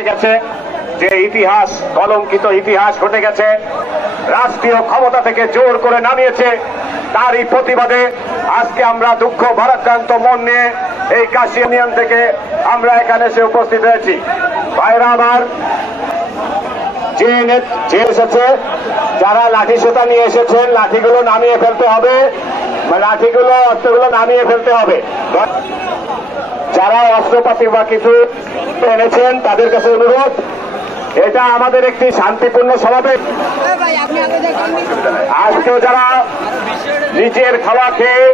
ঘটে গেছে, যে ইতিহাস, কলঙ্কিত ইতিহাস ঘটে গেছে, রাষ্ট্রীয় ক্ষমতা থেকে জোর করে নামিয়েছে, তারই প্রতিবাদে আজকে আমরা দুঃখ ভারাক্রান্ত মন নিয়ে এই কাশী ইউনিয়ন থেকে আমরা এখানে এসে উপস্থিত হয়েছি। ভাইরা আমার, যে এসেছে, যারা লাঠি সোটা নিয়ে এসেছেন, লাঠিগুলো নামিয়ে ফেলতে হবে, অস্ত্রগুলো নামিয়ে ফেলতে হবে। যারা অস্ত্রপাতি বা কিছু এনেছেন তাদের কাছে অনুরোধ, এটা আমাদের একটি শান্তিপূর্ণ সমাবেশ। আজকেও যারা নিজের খাওয়া খেয়ে